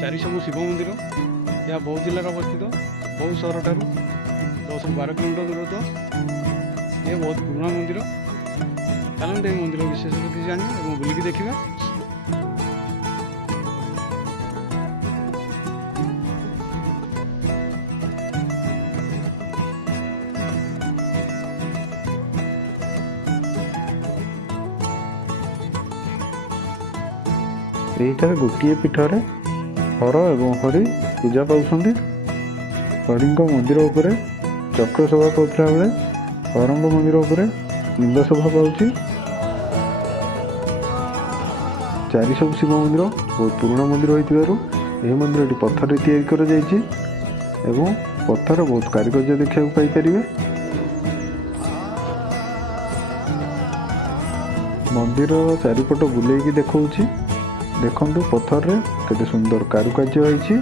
चारि सब शिव मंदिर यह बौद्ध जिले में अवस्थित। बौद्ध सहर ठारू 10-12 किलोमीटर दूर। ये बहुत पुराना मंदिर। चलते मंदिर विशेष किसी जाना और बुलिकी देखा। यहीठार गोटे पीठर हर एवं हरि पूजा पाँच। हरि मंदिर उपर चक्र शोभा पाता बेले हर मंदिर उपर लिंग शोभा पाँच। चारि सब शिव मंदिर बहुत पुराना मंदिर हो मंदिर पत्थर तैयारी एवं पत्थर बहुत कारुकार्य देखा पाइपर। मंदिर चारिपट बुलेकी देखा देखु पत्थर रे केते सुंदर कारुकार्य होइछि।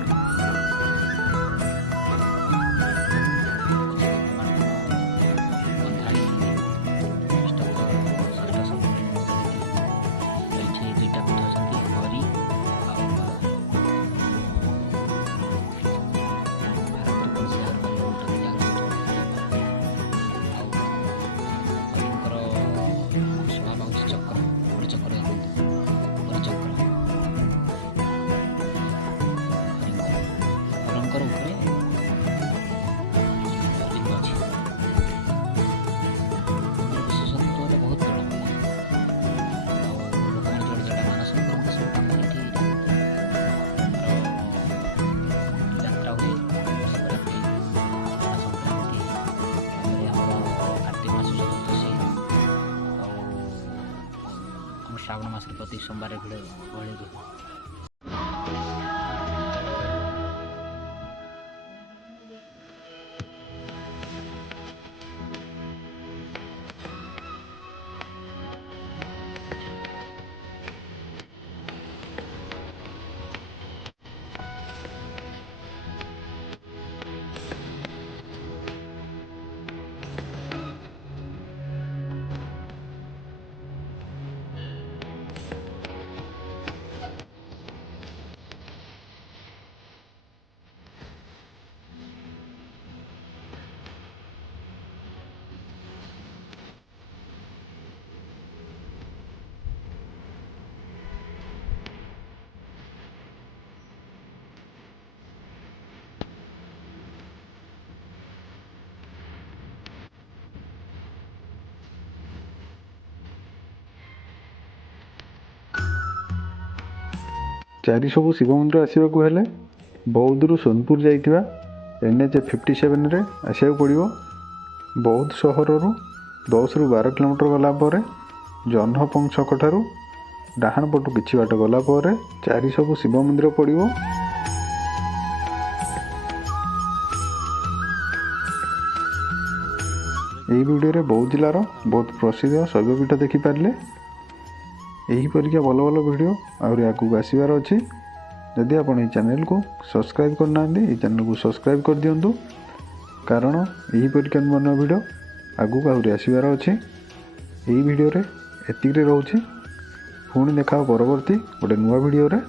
श्रावण मास प्रति सोमवार भिड़ गहली रही। चारि सब शिव मंदिर आसवाक हेले बौद्धरू सोनपुर जाइथिबा NH 57 रे आसिया पड़ो। बौद्ध सहर 10-12 किलोमीटर गलापर जह्नपंग छक ठारू डाहाण पटू किछि बाट गलापर चारि सब शिव मंदिर पड़ो। यही वीडियो रे बौद्ध जिलार बहुत प्रसिद्ध शैवपीठ देखिपारे। यहीपरिका भल भल वीडियो आहरी आगू आसबार अच्छी। जदि आपण ये चैनल को सब्सक्राइब करना ये चैनल को सब्सक्राइब कर दिंतु कारण यहीपरिका नुआ नुआ वीडियो आगू आहरी आसबार अच्छी। यही वीडियो रे एतिक रोचे पुणी देखा परवर्ती गोटे नुआ वीडियो रे।